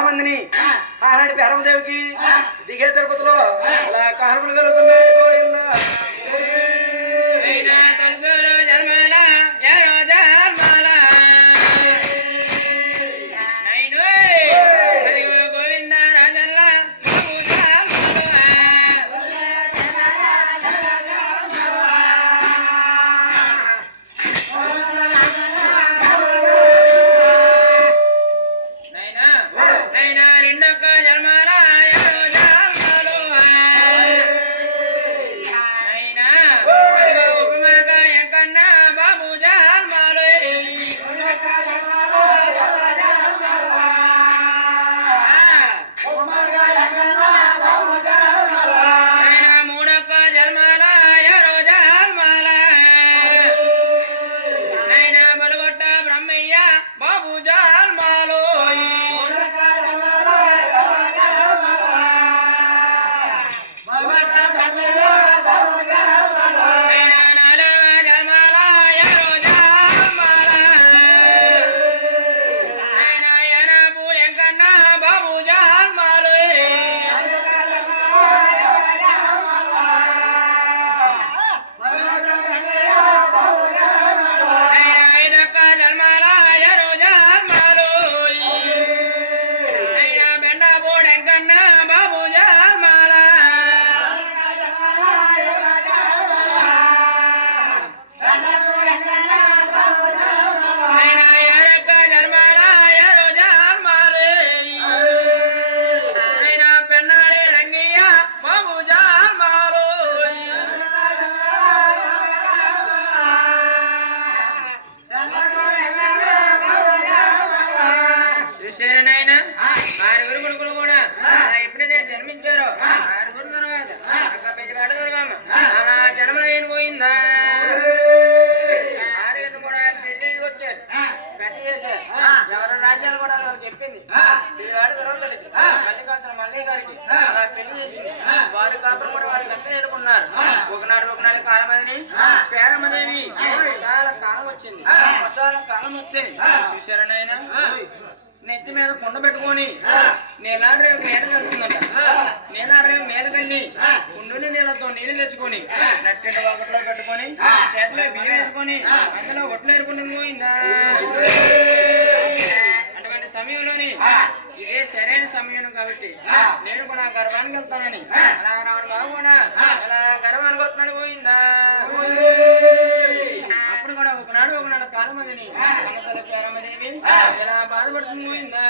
చాలా మందిని ఆనాటి పేరమదేవికి దిగే తిరుపతిలో అలా కారణములు కలుగుతున్నాయి. పేరమదేవి చాలా కాలం వచ్చింది. చాలా కాలం వస్తే చూసారనైనా నెత్తి మీద కొండ పెట్టుకొని నీలారేవు మేలకు వెళ్తుందట. నీలారేవు మేలకల్లి కుండుని నీళ్ళతో నీళ్లు తెచ్చుకొని నట్టెంట ఒకటిలో పెట్టుకొని చేతిలో బియ్యం వేసుకొని అందులో ఒట్లు ఏరుకుని పోయిందా. అటువంటి సమయంలోని ఇదే సరైన సమయం కాబట్టి నేను కూడా గర్వానికి వెళ్తానని అలా రావణ బాబు కూడా అలా గర్వానికి వస్తున్నాడు పోయిందా. అప్పుడు కూడా ఒకనాడు కాలం అదిని పేరమదేవి ఇలా బాధపడుతుంది పోయిందా.